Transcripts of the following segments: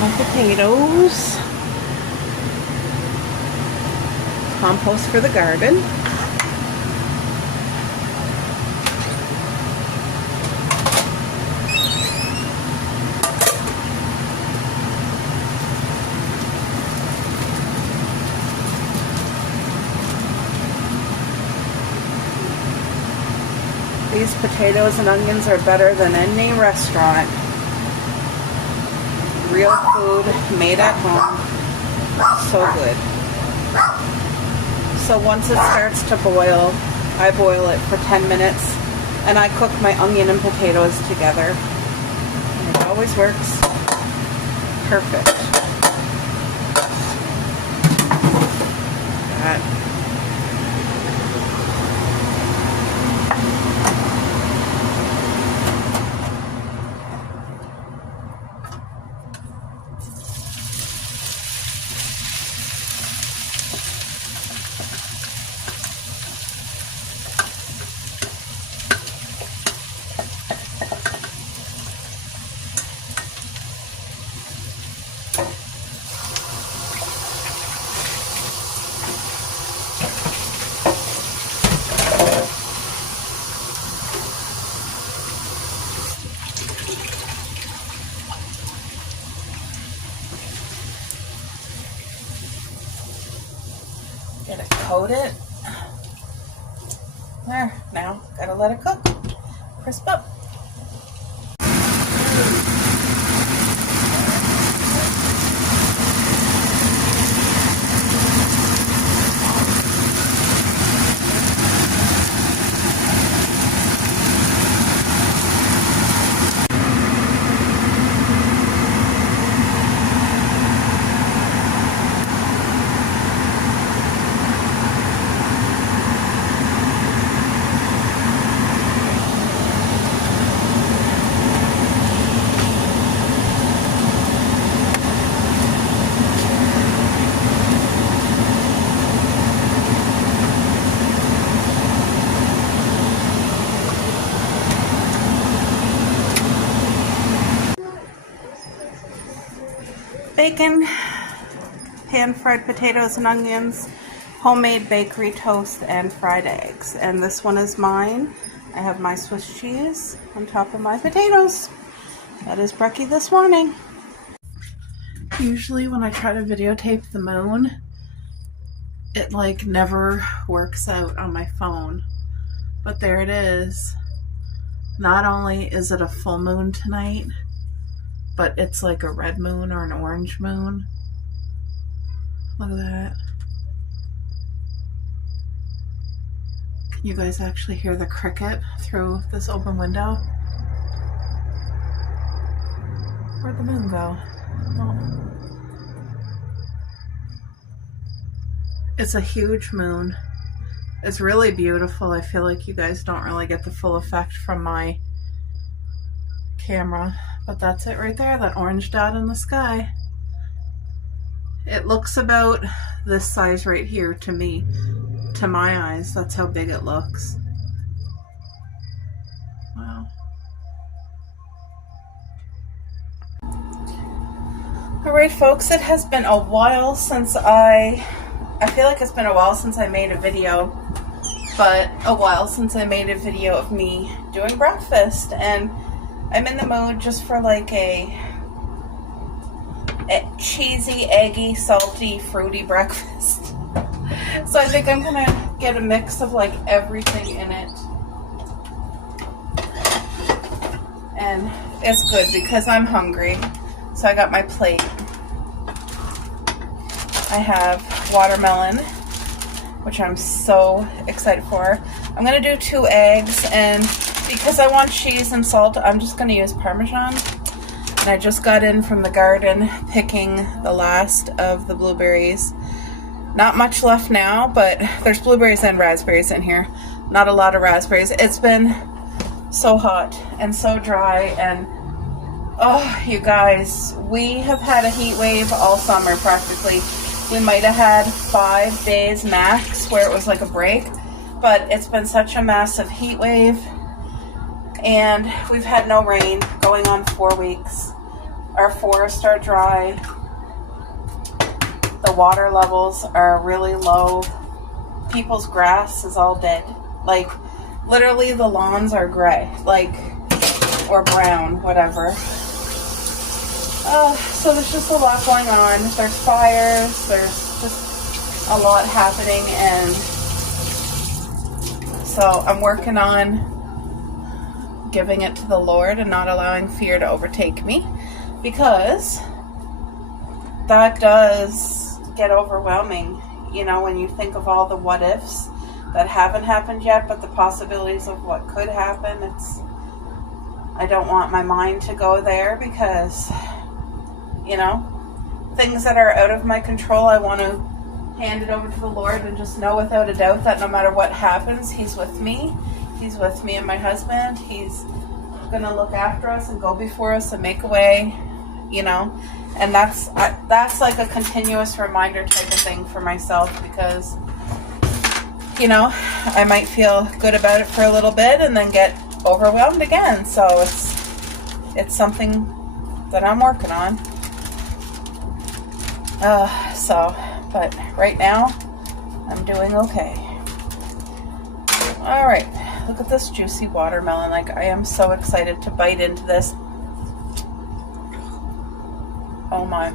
My potatoes. Compost for the garden. These potatoes and onions are better than any restaurant. Real food made at home. So good. So once it starts to boil, I boil it for 10 minutes and I cook my onion and potatoes together. And it always works perfect. That. Get it coated. There, now gotta let it cook. Crisp up. Bacon, pan-fried potatoes and onions, homemade bakery toast, and fried eggs. And this one is mine. I have my Swiss cheese on top of my potatoes. That is brekkie this morning. Usually when I try to videotape the moon, it like never works out on my phone. But there it is. Not only is it a full moon tonight, but it's like a red moon or an orange moon. Look at that. Can you guys actually hear the cricket through this open window? Where'd the moon go? Oh. It's a huge moon. It's really beautiful. I feel like you guys don't really get the full effect from my camera. But that's it right there, that orange dot in the sky. It looks about this size right here to me, to my eyes. That's how big it looks. Wow. Alright folks, it has been a while since I feel like it's been a while since I made a video, but a while since I made a video of me doing breakfast, and I'm in the mood just for like a cheesy, eggy, salty, fruity breakfast. So I think I'm gonna get a mix of like everything in it. And it's good because I'm hungry. So I got my plate. I have watermelon, which I'm so excited for. I'm gonna do 2 eggs, and because I want cheese and salt, I'm just going to use Parmesan. And I just got in from the garden picking the last of the blueberries. Not much left now, but there's blueberries and raspberries in here. Not a lot of raspberries. It's been so hot and so dry, and oh, you guys, we have had a heat wave all summer practically. We might have had 5 days max where it was like a break, but it's been such a massive heat wave. And we've had no rain going on 4 weeks. Our forests are dry. The water levels are really low. People's grass is all dead. Like, literally the lawns are gray, like, or brown, whatever. So there's just a lot going on. There's fires, there's just a lot happening, and so I'm working on giving it to the Lord and not allowing fear to overtake me, because that does get overwhelming, you know, when you think of all the what ifs that haven't happened yet, but the possibilities of what could happen. I don't want my mind to go there, because, you know, things that are out of my control, I want to hand it over to the Lord and just know without a doubt that no matter what happens, He's with me. He's with me and my husband. He's going to look after us and go before us and make a way, you know. And that's like a continuous reminder type of thing for myself, because, you know, I might feel good about it for a little bit and then get overwhelmed again. So it's something that I'm working on. But right now, I'm doing okay. All right. Look at this juicy watermelon. Like, I am so excited to bite into this. Oh my.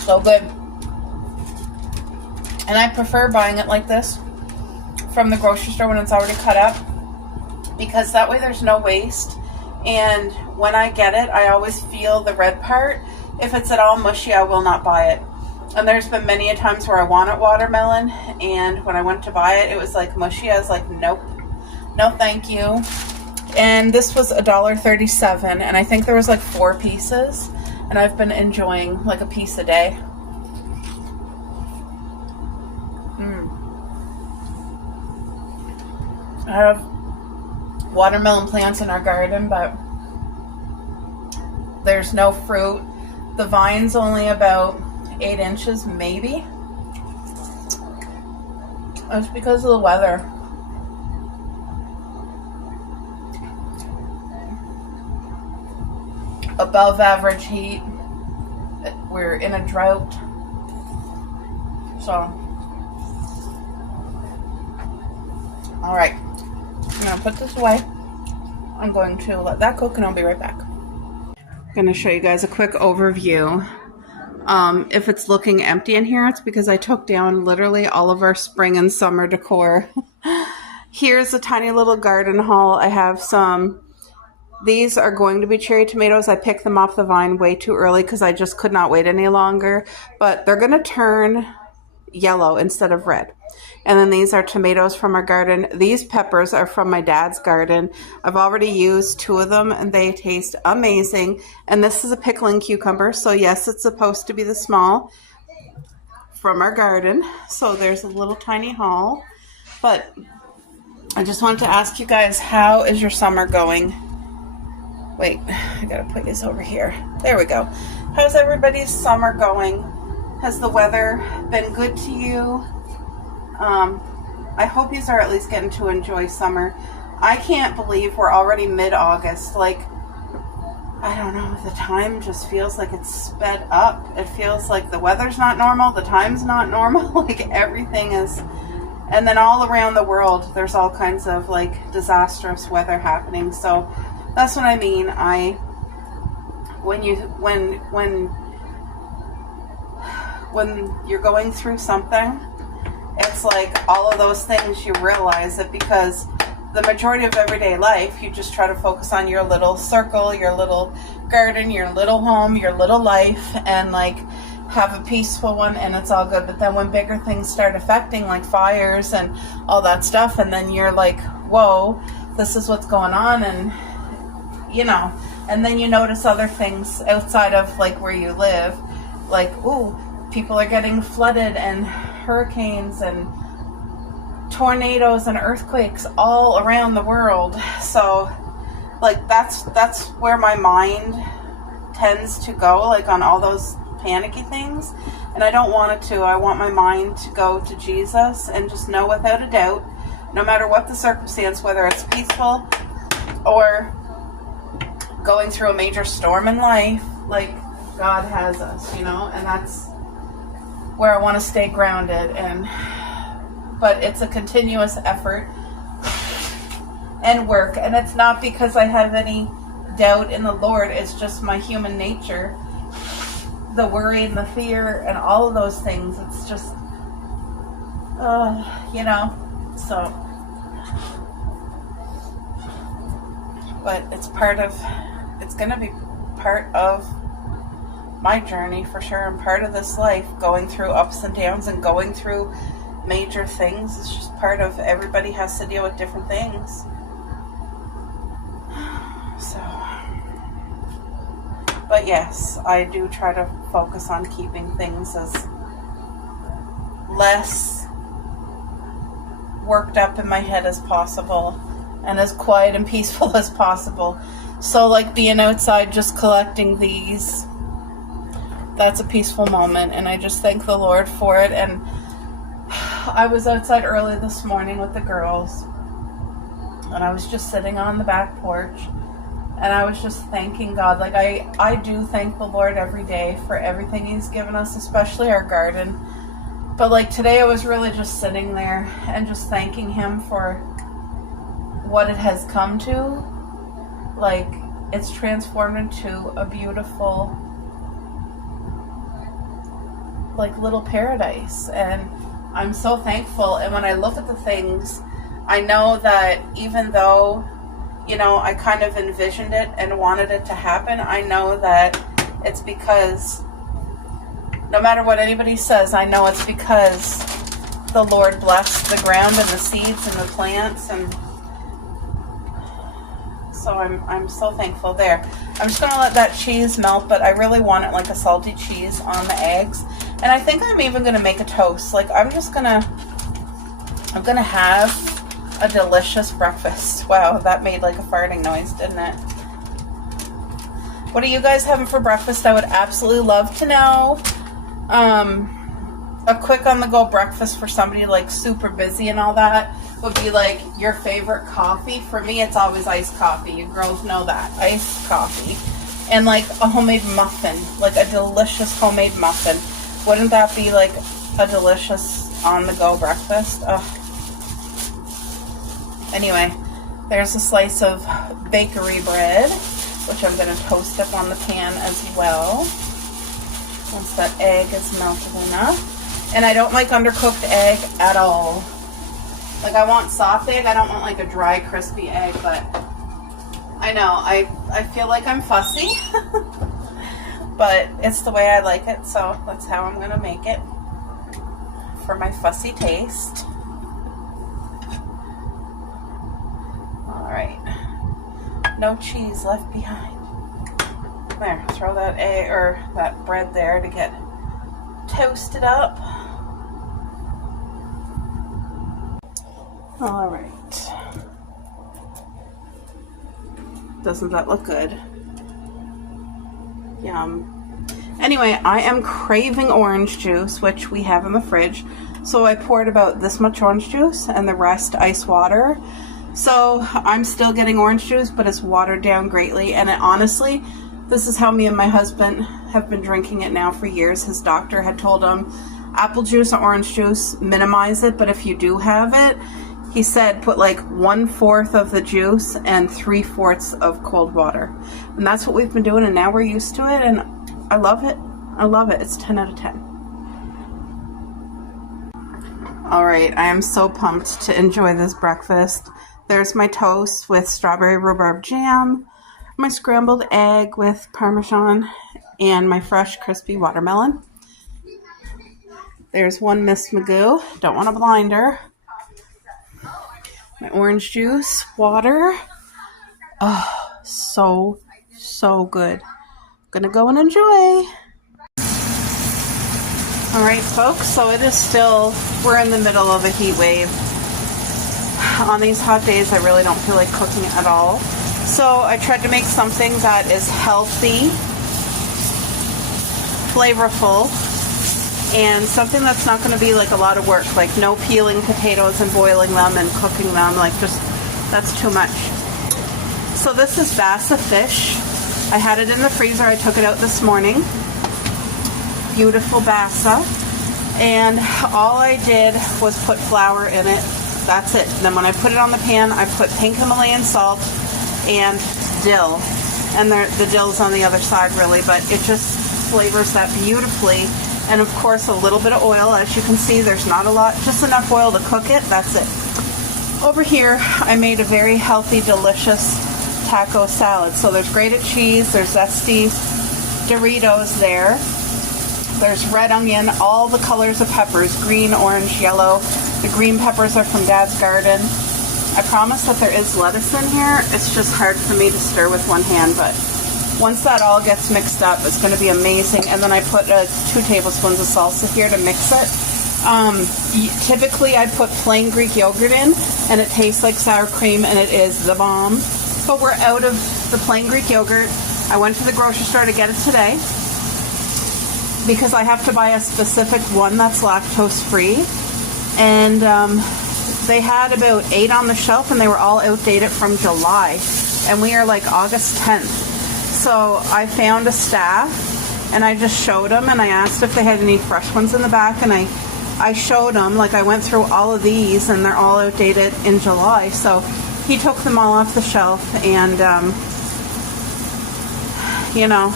So good. And I prefer buying it like this from the grocery store when it's already cut up, because that way there's no waste. And when I get it, I always feel the red part. If it's at all mushy, I will not buy it. And there's been many a times where I wanted watermelon, and when I went to buy it, it was like mushy. I was like, nope, no thank you. And this was $1.37, and I think there was like 4 pieces, and I've been enjoying like a piece a day. I have watermelon plants in our garden, but there's no fruit. The vine's only about 8 inches, maybe. It's because of the weather. Above average heat. We're in a drought. So, all right. I'm going to put this away. I'm going to let that cook, and I'll be right back. I'm going to show you guys a quick overview. If it's looking empty in here, it's because I took down literally all of our spring and summer decor. Here's a tiny little garden haul. I have some, these are going to be cherry tomatoes. I picked them off the vine way too early because I just could not wait any longer. But they're going to turn yellow instead of red. And then these are tomatoes from our garden. These peppers are from my dad's garden. I've already used 2 of them, and they taste amazing. And this is a pickling cucumber. So yes, it's supposed to be the small from our garden. So there's a little tiny haul. But I just wanted to ask you guys, how is your summer going? Wait, I gotta put this over here. There we go. How's everybody's summer going? Has the weather been good to you? I hope you are at least getting to enjoy summer. I can't believe we're already mid-August. Like, I don't know, the time just feels like it's sped up. It feels like the weather's not normal, the time's not normal, like everything is. And then all around the world, there's all kinds of like disastrous weather happening. So that's what I mean. When you're going through something, it's like all of those things, you realize it, because the majority of everyday life, you just try to focus on your little circle, your little garden, your little home, your little life, and like have a peaceful one, and it's all good. But then when bigger things start affecting, like fires and all that stuff, and then you're like, whoa, this is what's going on, and you know, and then you notice other things outside of like where you live, like, ooh, people are getting flooded, and hurricanes and tornadoes and earthquakes all around the world. So like that's where my mind tends to go, like on all those panicky things, and I don't want it to. I want my mind to go to Jesus and just know without a doubt, no matter what the circumstance, whether it's peaceful or going through a major storm in life like God has us, you know, and that's where I want to stay grounded. And but it's a continuous effort and work, and it's not because I have any doubt in the Lord. It's just my human nature, the worry and the fear and all of those things. It's just you know, so but it's gonna be part of my journey for sure, and part of this life, going through ups and downs and going through major things. It's just part of, everybody has to deal with different things. So, but yes, I do try to focus on keeping things as less worked up in my head as possible and as quiet and peaceful as possible. So like being outside just collecting these, that's a peaceful moment, and I just thank the Lord for it. And I was outside early this morning with the girls, and I was just sitting on the back porch, and I was just thanking God. Like I do thank the Lord every day for everything He's given us, especially our garden. But like today I was really just sitting there and just thanking Him for what it has come to. Like, it's transformed into a beautiful, like, little paradise, and I'm so thankful. And when I look at the things, I know that even though, you know, I kind of envisioned it and wanted it to happen, I know that it's because, no matter what anybody says, I know it's because the Lord blessed the ground and the seeds and the plants, and so I'm so thankful there. I'm just going to let that cheese melt, but I really want it like a salty cheese on the eggs. And I think I'm even going to make a toast. Like, I'm going to have a delicious breakfast. Wow, that made like a farting noise, didn't it? What are you guys having for breakfast? I would absolutely love to know. A quick on-the-go breakfast for somebody like super busy and all that would be like your favorite coffee. For me, it's always iced coffee. You girls know that. Iced coffee. And like a homemade muffin. Like a delicious homemade muffin. Wouldn't that be like a delicious on-the-go breakfast? Ugh. Anyway, there's a slice of bakery bread, which I'm going to toast up on the pan as well, once that egg is melted enough. And I don't like undercooked egg at all. Like, I want soft egg. I don't want like a dry, crispy egg, but I know, I feel like I'm fussy. But it's the way I like it, so that's how I'm going to make it for my fussy taste. Alright. No cheese left behind. There, throw that egg or that bread there to get toasted up. Alright. Doesn't that look good? Yum. Anyway, I am craving orange juice, which we have in the fridge. So I poured about this much orange juice and the rest ice water. So I'm still getting orange juice, but it's watered down greatly. And honestly, this is how me and my husband have been drinking it now for years. His doctor had told him apple juice or orange juice, minimize it. But if you do have it, he said put like 1/4 of the juice and 3/4 of cold water. And that's what we've been doing, and now we're used to it, and I love it. I love it. It's 10 out of 10. Alright, I am so pumped to enjoy this breakfast. There's my toast with strawberry rhubarb jam, my scrambled egg with Parmesan, and my fresh crispy watermelon. There's one Miss Magoo. Don't want to blind her. My orange juice, water. Oh, so good. Gonna go and enjoy. Alright folks, so it is still, we're in the middle of a heat wave. On these hot days, I really don't feel like cooking at all. So I tried to make something that is healthy, flavorful, and something that's not going to be like a lot of work, like no peeling potatoes and boiling them and cooking them, like just, that's too much. So this is Bassa fish. I had it in the freezer. I took it out this morning. Beautiful bassa. And all I did was put flour in it. That's it. And then when I put it on the pan, I put pink Himalayan salt and dill. And the dill's on the other side really, but it just flavors that beautifully. And of course a little bit of oil. As you can see, there's not a lot, just enough oil to cook it. That's it. Over here, I made a very healthy, delicious taco salad. So there's grated cheese, there's zesty Doritos there. There's red onion, all the colors of peppers, green, orange, yellow. The green peppers are from Dad's garden. I promise that there is lettuce in here. It's just hard for me to stir with one hand, but once that all gets mixed up, it's going to be amazing. And then I put 2 tablespoons of salsa here to mix it. Typically I put plain Greek yogurt in, and it tastes like sour cream, and it is the bomb. But we're out of the plain Greek yogurt. I went to the grocery store to get it today, because I have to buy a specific one that's lactose free. And they had about 8 on the shelf, and they were all outdated from July. And we are like August 10th. So I found a staff, and I just showed them, and I asked if they had any fresh ones in the back, and I showed them, like I went through all of these, and they're all outdated in July. So he took them all off the shelf, and you know,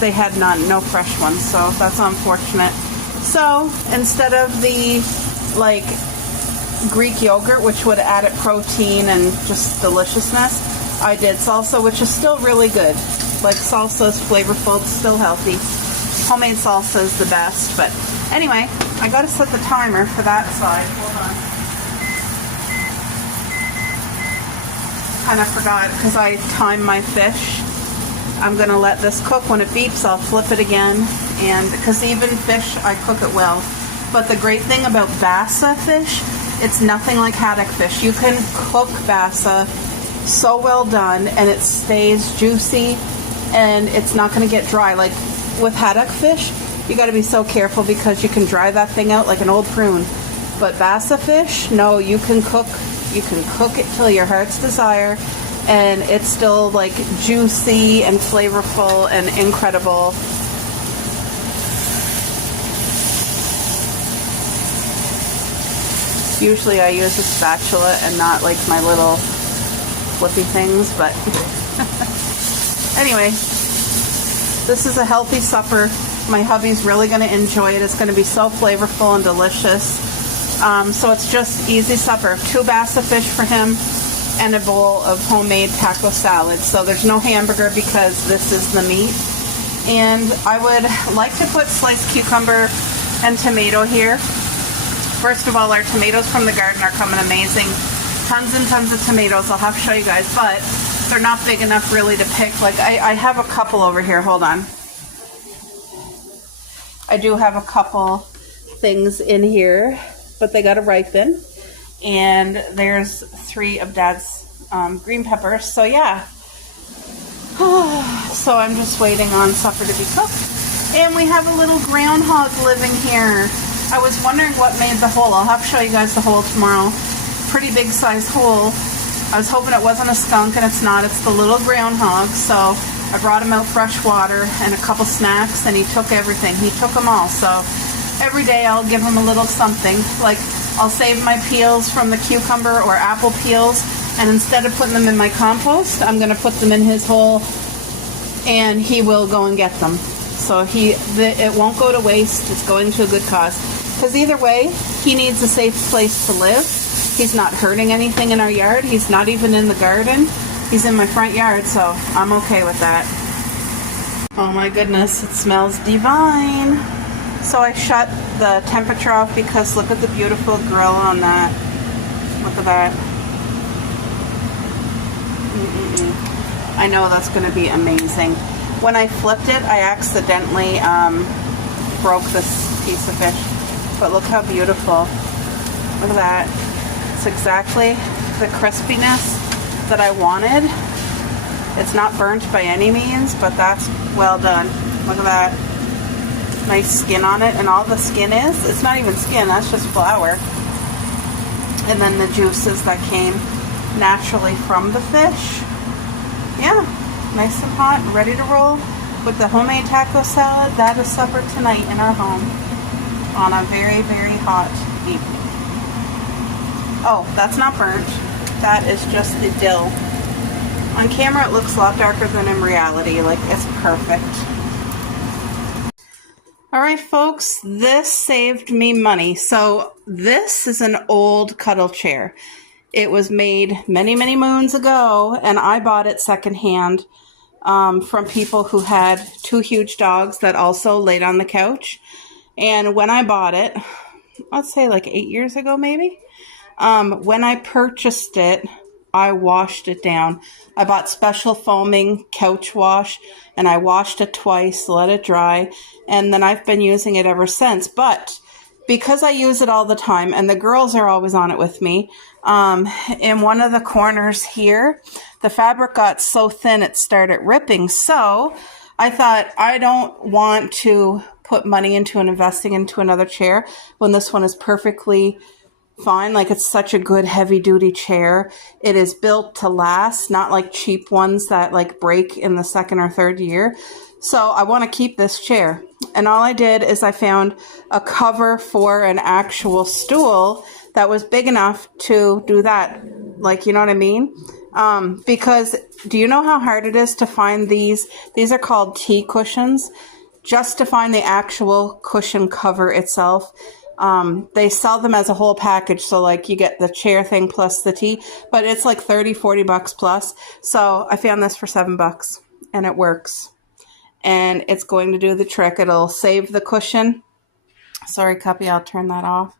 they had no fresh ones, so that's unfortunate. So instead of the like Greek yogurt, which would add it protein and just deliciousness, I did salsa, which is still really good. Like, salsa is flavorful, it's still healthy. Homemade salsa is the best. But anyway, I gotta set the timer for that side. Hold on. Kind of forgot, because I timed my fish. I'm gonna let this cook. When it beeps, I'll flip it again. And because even fish, I cook it well. But the great thing about bassa fish, it's nothing like haddock fish. You can cook bassa so well done, and it stays juicy, and it's not going to get dry. Like with haddock fish, you got to be so careful, because you can dry that thing out like an old prune. But bassa fish, no, you can cook it till your heart's desire, and it's still like juicy and flavorful and incredible. Usually I use a spatula and not like my little flippy things, but anyway, this is a healthy supper. My hubby's really going to enjoy it. It's going to be so flavorful and delicious. So it's just easy supper. 2 bassa fish for him and a bowl of homemade taco salad. So there's no hamburger, because this is the meat. And I would like to put sliced cucumber and tomato here. First of all, our tomatoes from the garden are coming amazing. Tons and tons of tomatoes. I'll have to show you guys, but they're not big enough really to pick. Like, I have a couple over here. Hold on. I do have a couple things in here, but they got to ripen. And there's 3 of Dad's green peppers. So yeah. So I'm just waiting on supper to be cooked. And we have a little groundhog living here. I was wondering what made the hole. I'll have to show you guys the hole tomorrow. Pretty big size hole. I was hoping it wasn't a skunk, and it's not. It's the little groundhog. So I brought him out fresh water and a couple snacks, and he took everything. He took them all. So every day I'll give him a little something. Like, I'll save my peels from the cucumber or apple peels, and instead of putting them in my compost, I'm going to put them in his hole, and he will go and get them. So it won't go to waste. It's going to a good cause. Because either way, he needs a safe place to live. He's not hurting anything in our yard. He's not even in the garden. He's in my front yard, so I'm okay with that. Oh my goodness, it smells divine. So I shut the temperature off, because look at the beautiful grill on that. Look at that. I know that's going to be amazing. When I flipped it, I accidentally broke this piece of fish. But look how beautiful. Look at that. It's exactly the crispiness that I wanted. It's not burnt by any means, but that's well done. Look at that. Nice skin on it. And all the skin is, it's not even skin, that's just flour. And then the juices that came naturally from the fish. Yeah. nice and hot, ready to roll with the homemade taco salad. That is supper tonight in our home on a very, very hot evening. Oh, that's not burnt. That is just the dill. On camera it looks a lot darker than in reality. Like, it's perfect. Alright folks, this saved me money. So this is an old cuddle chair. It was made many, many moons ago, and I bought it secondhand from people who had 2 huge dogs that also laid on the couch. And when I bought it, let's say like 8 years ago maybe, when I purchased it, I washed it down. I bought special foaming couch wash, and I washed it twice, let it dry, and then I've been using it ever since. But because I use it all the time, and the girls are always on it with me, in one of the corners here, the fabric got so thin it started ripping. So I thought, I don't want to put money into and investing into another chair when this one is perfectly fine. Like, it's such a good heavy duty chair. It is built to last, not like cheap ones that like break in the 2nd or 3rd year. So I want to keep this chair. And all I did is I found a cover for an actual stool that was big enough to do that. Like, you know what I mean? Because do you know how hard it is to find these? These are called tea cushions. Just to find the actual cushion cover itself. They sell them as a whole package, so like you get the chair thing plus the tea, but it's like 30-40 bucks plus. So I found this for $7 and it works, and it's going to do the trick. It'll save the cushion. Sorry, Cuppy, I'll turn that off.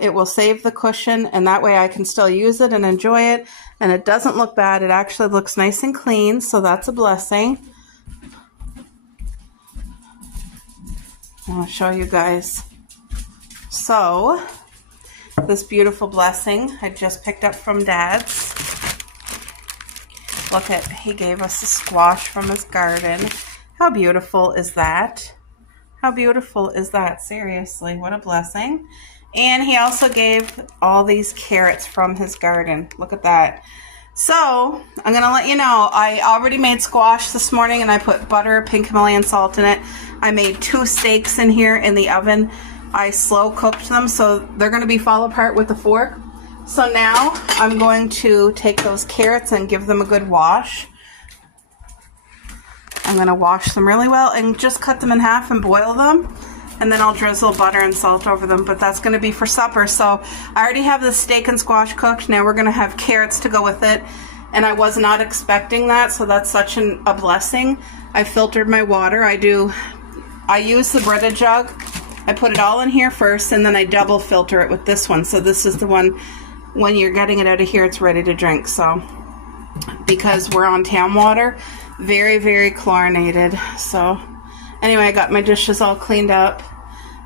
It will save the cushion, and that way I can still use it and enjoy it, and it doesn't look bad. It actually looks nice and clean, so that's a blessing. I'll show you guys. So, this beautiful blessing I just picked up from Dad's. Look at, he gave us a squash from his garden. How beautiful is that? How beautiful is that? Seriously, what a blessing. And he also gave all these carrots from his garden. Look at that. So, I'm going to let you know, I already made squash this morning, and I put butter, pink Himalayan salt in it. I made 2 steaks in here in the oven. I slow cooked them, so they're going to be fall apart with the fork. So now I'm going to take those carrots and give them a good wash. I'm going to wash them really well and just cut them in half and boil them. And then I'll drizzle butter and salt over them, but that's going to be for supper. So I already have the steak and squash cooked. Now we're going to have carrots to go with it. And I was not expecting that, so that's such a blessing. I filtered my water. I use the Brita jug. I put it all in here first, and then I double filter it with this one. So this is the one, when you're getting it out of here, it's ready to drink. So, because we're on town water, very, very chlorinated. So, anyway, I got my dishes all cleaned up.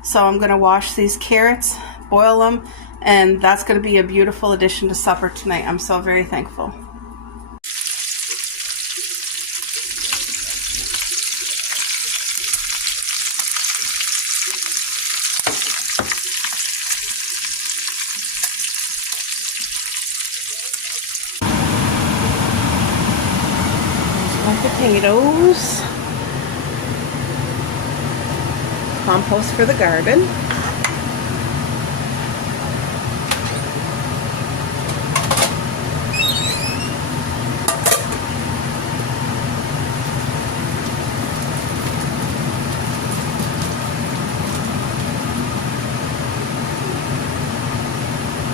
So I'm going to wash these carrots, boil them, and that's going to be a beautiful addition to supper tonight. I'm so very thankful. Potatoes, compost for the garden,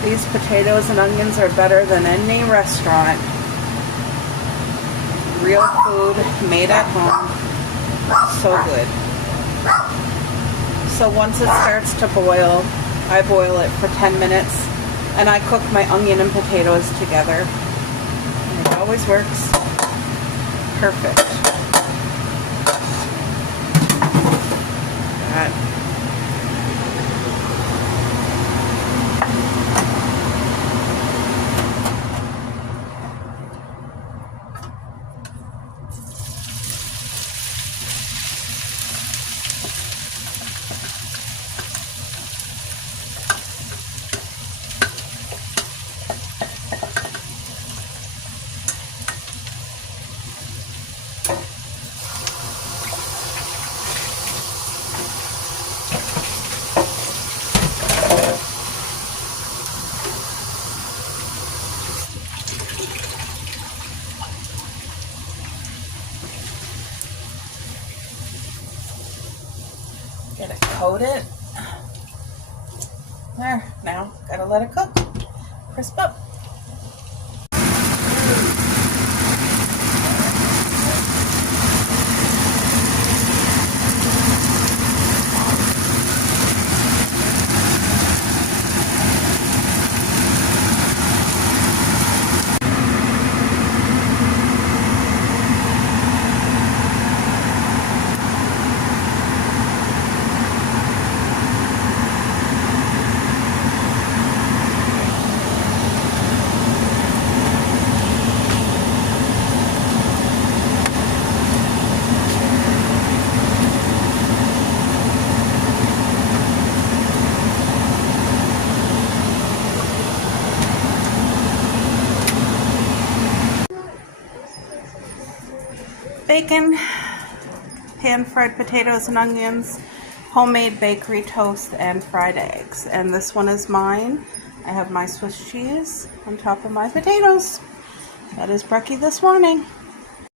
these potatoes and onions are better than any restaurant. Real food made at home. So good. So once it starts to boil, I boil it for 10 minutes, and I cook my onion and potatoes together. And it always works perfect. That. Get it coated. There, now gotta let it cook. Crisp up. Bacon, pan-fried potatoes and onions, homemade bakery toast, and fried eggs. And this one is mine. I have my Swiss cheese on top of my potatoes. That is brekkie this morning.